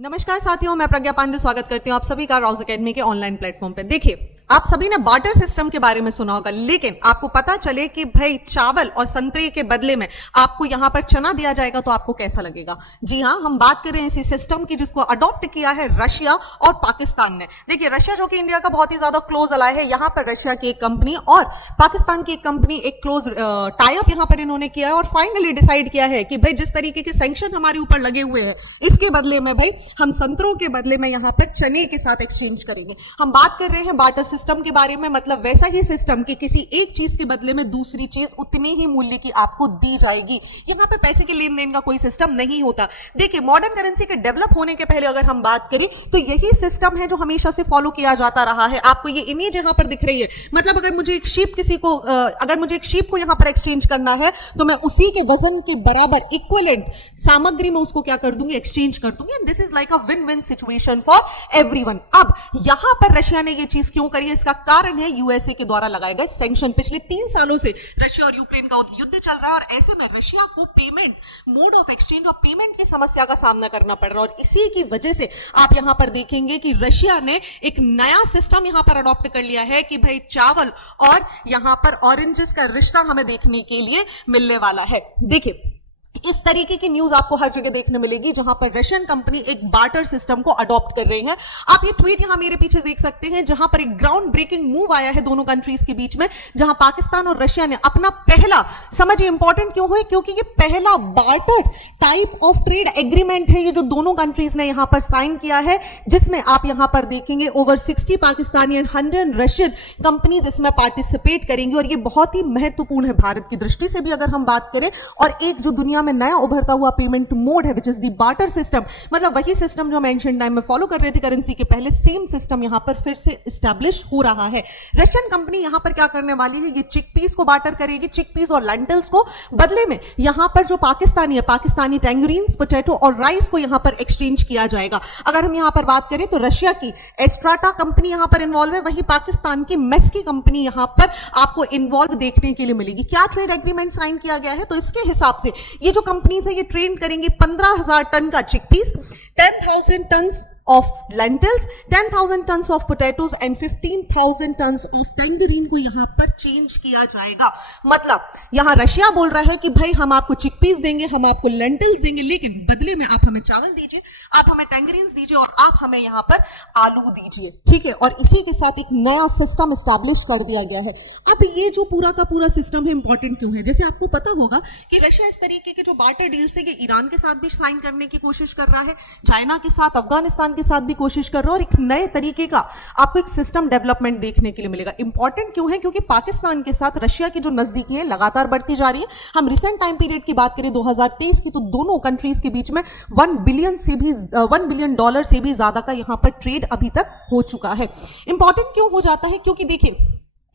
नमस्कार साथियों, मैं प्रज्ञा पांडे स्वागत करती हूं आप सभी का रॉज एकेडमी के ऑनलाइन प्लेटफॉर्म पे। देखिए, आप सभी ने बार्टर सिस्टम के बारे में सुना होगा, लेकिन आपको पता चले कि भाई चावल और संतरे के बदले में आपको यहां पर चना दिया जाएगा तो आपको कैसा लगेगा। जी हां, हम बात कर रहे हैं इसी सिस्टम की जिसको अडॉप्ट किया है रशिया और पाकिस्तान ने। देखिए, रशिया जो कि इंडिया का बहुत ही ज्यादा क्लोज अलाय है, यहां पर रशिया की एक कंपनी और पाकिस्तान की एक कंपनी एक क्लोज टाई अप यहां पर इन्होंने किया है और फाइनली डिसाइड किया है कि भाई जिस तरीके के सैंक्शन हमारे ऊपर लगे हुए हैं, इसके बदले में भाई हम संतरों के बदले में यहां पर चने के साथ एक्सचेंज करेंगे। हम बात कर रहे हैं बार्टर सिस्टम के बारे में, मतलब वैसा ही सिस्टम कि किसी एक चीज के बदले में दूसरी चीज उतने ही मूल्य की आपको दी जाएगी। यहां पे पैसे के लेन देन का कोई सिस्टम नहीं होता। देखिए, मॉडर्न करेंसी के डेवलप होने के पहले अगर हम बात करें तो यही सिस्टम है जो हमेशा से फॉलो किया जाता रहा है। आपको ये इमेज यहां पर दिख रही है, मतलब अगर मुझे एक शीप को यहां पर एक्सचेंज करना है तो मैं उसी के वजन के बराबर इक्विवेलेंट सामग्री में उसको क्या कर दूंगी, एक्सचेंज कर दूंगी। This is like a win win situation for everyone. अब यहां पर रशिया ने यह चीज क्यों करी है, इसका कारण है यूएसए के द्वारा लगाए गए सैंक्शन। पिछले 3 सालों से रशिया और यूक्रेन का युद्ध चल रहा है और ऐसे में रशिया को पेमेंट मोड ऑफ एक्सचेंज और पेमेंट की समस्या का सामना करना पड़ रहा है और इसी की वजह से आप यहां पर देखेंगे कि रशिया ने एक नया सिस्टम यहां पर अडॉप्ट कर लिया है कि भाई चावल और यहां पर ऑरेंजेस का रिश्ता हमें देखने के लिए मिलने वाला है। देखिए, इस तरीके की न्यूज आपको हर जगह देखने मिलेगी जहां पर रशियन कंपनी एक बार्टर सिस्टम को अडॉप्ट कर रही है। आप ये ट्वीट यहां मेरे पीछे देख सकते हैं जहां पर एक ग्राउंड ब्रेकिंग मूव आया है दोनों कंट्रीज के बीच में, जहां पाकिस्तान और रशिया ने अपना पहला, समझिए इंपॉर्टेंट क्यों है, क्योंकि ये पहला barter type of trade agreement है ये जो दोनों कंट्रीज ने यहां पर साइन किया है, जिसमें आप यहां पर देखेंगे over 60 Pakistani and 100 Russian companies इसमें पार्टिसिपेट करेंगी और ये बहुत ही महत्वपूर्ण है भारत की दृष्टि से भी अगर हम बात करें। और एक जो दुनिया में नया उभरता हुआ पेमेंट मोड है which is the barter system, मतलब वही सिस्टम जो हम एंशिएंट टाइम में फॉलो कर रहे थे करेंसी के पहले, सेम सिस्टम यहां पर फिर से एस्टैब्लिश हो रहा है। रशियन कंपनी यहां पर क्या करने वाली है, ये चिकपीस को बार्टर करेगी, चिकपीस और लेंटिल्स को, बदले में यहां पर जो पाकिस्तानी टैंगरीन्स, पोटैटो और राइस को यहां पर एक्सचेंज किया जाएगा। अगर हम यहां पर बात करें तो रशिया की एस्ट्राटा कंपनी यहां पर इन्वॉल्व है, वही पाकिस्तान की मेस्की कंपनी यहां पर आपको इन्वॉल्व देखने के लिए मिलेगी। क्या ट्रेड एग्रीमेंट साइन किया गया है, तो इसके हिसाब से ये जो कंपनीज है ये ट्रेड करेंगे 15,000 टन का chickpeas, 10,000 ton of lentils, 10,000 tons of potatoes and 15,000 tons of tangerine को यहां पर चेंज किया जाएगा। मतलब यहां रशिया बोल रहा है कि भाई हम आपको चिकपीस देंगे, हम आपको लेंटिल्स देंगे, लेकिन बदले में आप हमें चावल दीजिए, आप हमें टैंगरीन्स दीजिए और आप हमें यहां पर आलू दीजिए। ठीक है, और इसी के साथ एक नया सिस्टम एस्टैब्लिश कर दिया गया है। अब ये जो पूरा का पूरा सिस्टम है इंपॉर्टेंट क्यों है, जैसे आपको पता होगा कि रशिया इस तरीके के जो बार्टर डील से ईरान के साथ भी साइन करने की कोशिश कर रहा है, चाइना के साथ, अफगानिस्तान के साथ भी कोशिश कर रहा है और एक नए तरीके का आपको एक सिस्टम डेवलपमेंट देखने के लिए मिलेगा। इंपॉर्टेंट क्यों है, क्योंकि पाकिस्तान के साथ रशिया की जो नजदीकी है लगातार बढ़ती जा रही है। हम रिसेंट टाइम पीरियड की बात करें 2023 की, तो दोनों कंट्रीज के बीच में $1 बिलियन से भी ज्यादा का यहां पर ट्रेड अभी तक हो चुका है। इंपॉर्टेंट क्यों हो जाता है, क्योंकि देखिए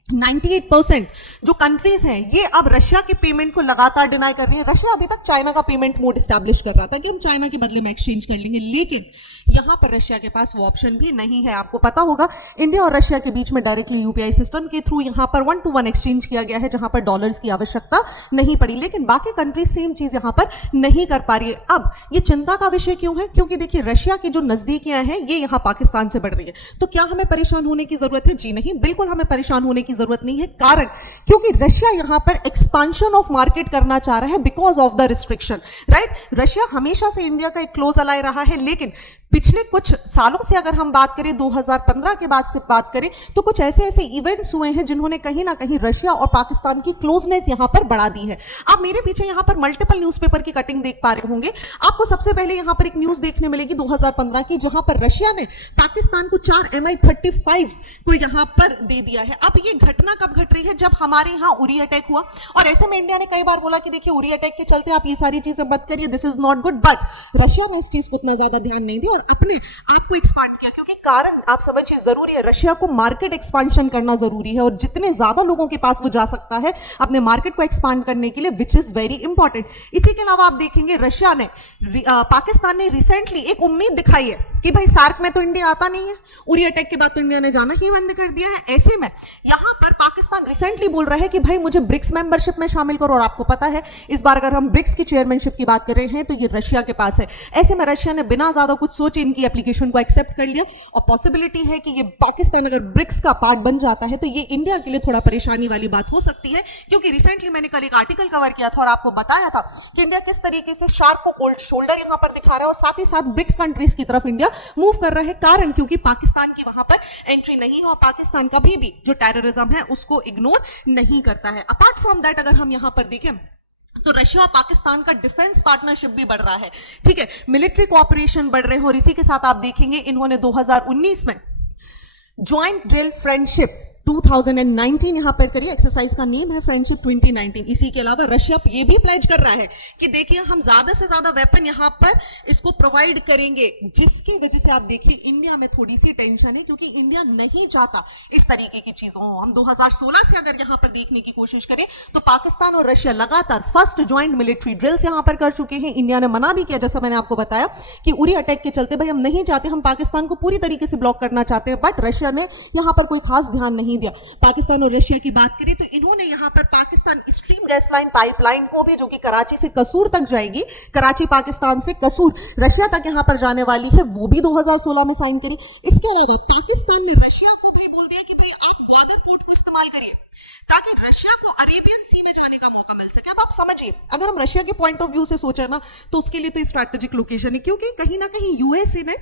98% जो कंट्रीज हैं ये अब रशिया के पेमेंट को लगातार डिनाई कर रही है। रशिया अभी तक चाइना का पेमेंट मोड एस्टैब्लिश कर रहा था कि हम चाइना के बदले में एक्सचेंज कर लेंगे, लेकिन यहां पर रशिया के पास वो ऑप्शन भी नहीं है। आपको पता होगा इंडिया और रशिया के बीच में डायरेक्टली यूपीआई सिस्टम के थ्रू यहां पर 1-to-1 एक्सचेंज किया गया है, जहां पर डॉलर्स की आवश्यकता नहीं पड़ी, लेकिन बाकी कंट्रीज सेम चीज यहां पर नहीं कर पा रही है। अब ये चिंता का विषय क्यों है, क्योंकि देखिए रशिया की जो नजदीकियां हैं ये यहां पाकिस्तान से बढ़ रही है। तो क्या हमें परेशान होने की जरूरत है? जी नहीं, बिल्कुल हमें परेशान होने की जरूरत नहीं है। कारण क्योंकि रशिया यहां पर एक्सपांशन ऑफ मार्केट करना चाह रहा है because of the restriction, right. Russia हमेशा से इंडिया का एक क्लोज अलाय रहा है, लेकिन पिछले कुछ सालों से अगर हम बात करें 2015 के बाद से बात करें तो कुछ ऐसे इवेंट्स हुए हैं जिन्होंने कहीं ना कहीं रशिया और पाकिस्तान की क्लोजनेस यहां पर बढ़ा दी है। आप मेरे पीछे यहां पर मल्टीपल न्यूज़पेपर की कटिंग देख पा रहे होंगे। आपको सबसे पहले यहां पर एक न्यूज देखने मिलेगी 2015 की, जहां पर रशिया ने पाकिस्तान को 4 Mi-35 को यहां पर दे दिया है। अब ये घटना कब घट रही है, जब हमारे यहां उरी अटैक हुआ और ऐसे में इंडिया ने कई बार बोला कि देखिए उरी अटैक के चलते आप ये सारी चीजें मत करिए, this is not good, but Russia ने इस चीज को इतना ज्यादा ध्यान नहीं दिया और अपने आप को एक्सपांड किया, क्योंकि कारण आप समझिए जरूरी है, रशिया को मार्केट एक्सपांशन करना जरूरी है और जितने ज्यादा लोगों के पास वो जा सकता है अपने मार्केट को एक्सपांड करने के लिए, विच इज वेरी इंपॉर्टेंट। इसी के अलावा आप देखेंगे रशिया ने पाकिस्तान ने रिसेंटली एक उम्मीद दिखाई है कि भाई सार्क में तो इंडिया आता नहीं है, उरी अटैक के बाद तो इंडिया ने जाना ही बंद कर दिया है। ऐसे में यहां पर पाकिस्तान रिसेंटली बोल रहा है कि भाई मुझे ब्रिक्स मेंबरशिप में शामिल करो, और आपको पता है इस बार अगर हम ब्रिक्स की चेयरमैनशिप की बात कर रहे हैं तो ये रशिया के पास है। ऐसे में रशिया ने बिना ज्यादा कुछ सोचे इनकी एप्लीकेशन को एक्सेप्ट कर लिया, और पॉसिबिलिटी है कि ये पाकिस्तान अगर ब्रिक्स का पार्ट बन जाता है तो ये इंडिया के लिए थोड़ा परेशानी वाली बात हो सकती है, क्योंकि रिसेंटली मैंने कल एक आर्टिकल कवर किया था और आपको बताया था कि इंडिया किस तरीके से शार्क को कोल्ड शोल्डर यहां पर दिखा रहा है और साथ ही साथ ब्रिक्स कंट्रीज की तरफ इंडिया मूव कर रहा है। कारण क्योंकि पाकिस्तान की वहां पर एंट्री नहीं है और पाकिस्तान कभी भी जो टेररिज्म है उसको इग्नोर नहीं करता है। अपार्ट फ्रॉम दैट अगर हम यहां पर देखें तो रशिया और पाकिस्तान का डिफेंस पार्टनरशिप भी बढ़ रहा है, ठीक है, मिलिट्री कोऑपरेशन बढ़ रहे हैं। और इसी के साथ आप देखेंगे इन्होंने 2019 में ज्वाइंट ड्रिल फ्रेंडशिप 2019 यहां पर करिए, एक्सरसाइज का नेम है फ्रेंडशिप 2019। इसी के अलावा रशिया ये भी प्लेज कर रहा है कि देखिए हम ज्यादा से ज्यादा वेपन यहां पर इसको प्रोवाइड करेंगे, जिसकी वजह से आप देखिए इंडिया में थोड़ी सी टेंशन है, क्योंकि इंडिया नहीं चाहता इस तरीके की चीजों को। हम 2016 से अगर यहां पर देखने की कोशिश करें तो पाकिस्तान और रशिया लगातार फर्स्ट ज्वाइंट मिलिट्री ड्रिल्स यहां पर कर चुके हैं। इंडिया ने मना भी किया, जैसा मैंने आपको बताया कि उरी अटैक के चलते भाई हम नहीं चाहते, हम पाकिस्तान को पूरी तरीके से ब्लॉक करना चाहते हैं, बट रशिया ने यहां पर कोई खास ध्यान नहीं दिया। पाकिस्तान और रशिया की बात करें तो इन्होंने यहां पर Pakistan stream gas line pipeline को भी, जो कि कराची से कसूर तक जाएगी, कराची पाकिस्तान से कसूर रशिया तक यहां पर जाने वाली है, वो भी 2016 में साइन करी। इसके अलावा पाकिस्तान ने रशिया को भी बोल दिया कि भाई आप ग्वादर पोर्ट को इस्तेमाल करिए ताकि रशिया को अरेबियन सी में जाने का मौका मिल सके। अब आप समझिए, अगर हम रशिया के पॉइंट ऑफ व्यू से सोचे ना तो उसके लिए तो स्ट्रैटेजिक लोकेशन है, क्योंकि कहीं ना कहीं यूएसए ने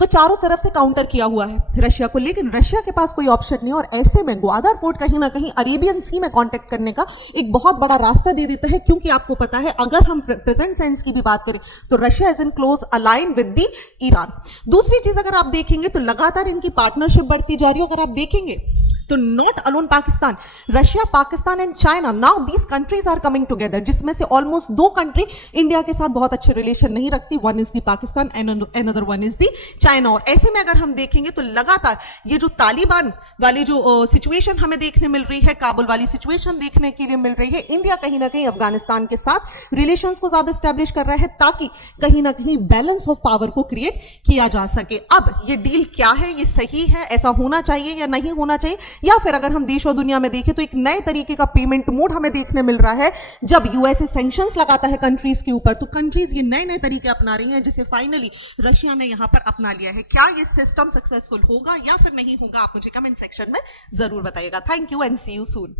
तो चारों तरफ से काउंटर किया हुआ है रशिया को, लेकिन रशिया के पास कोई ऑप्शन नहीं, और ऐसे में ग्वादर पोर्ट कहीं ना कहीं अरेबियन सी में कांटेक्ट करने का एक बहुत बड़ा रास्ता दे देता है। क्योंकि आपको पता है अगर हम प्रेजेंट सेंस की भी बात करें तो Russia is in close align with the Iran. दूसरी चीज अगर आप देखेंगे तो लगातार इनकी पार्टनरशिप बढ़ती जा रही है। अगर आप देखेंगे तो not alone Pakistan, Russia, Pakistan and China, now these countries are coming together, जिसमें से ऑलमोस्ट 2 कंट्री इंडिया के साथ बहुत अच्छे रिलेशन नहीं रखती, one is the Pakistan and another one is the China. और ऐसे में अगर हम देखेंगे तो लगातार ये जो तालिबान वाली जो सिचुएशन हमें देखने मिल रही है, काबुल वाली सिचुएशन देखने के लिए मिल रही है, इंडिया कहीं ना कहीं अफगानिस्तान के साथ रिलेशंस को ज्यादा स्टैब्लिश कर रहा है ताकि कहीं ना कहीं बैलेंस ऑफ पावर को क्रिएट किया जा सके। अब ये डील क्या है, ये सही है, ऐसा होना चाहिए या नहीं होना चाहिए, या फिर अगर हम देश और दुनिया में देखें तो एक नए तरीके का पेमेंट मोड हमें देखने मिल रहा है। जब यूएसए सैंक्शंस लगाता है कंट्रीज के ऊपर तो कंट्रीज ये नए नए तरीके अपना रही हैं, जिसे फाइनली रशिया ने यहां पर अपना लिया है। क्या ये सिस्टम सक्सेसफुल होगा या फिर नहीं होगा, आप मुझे कमेंट सेक्शन में जरूर बताइएगा। Thank you and see you soon.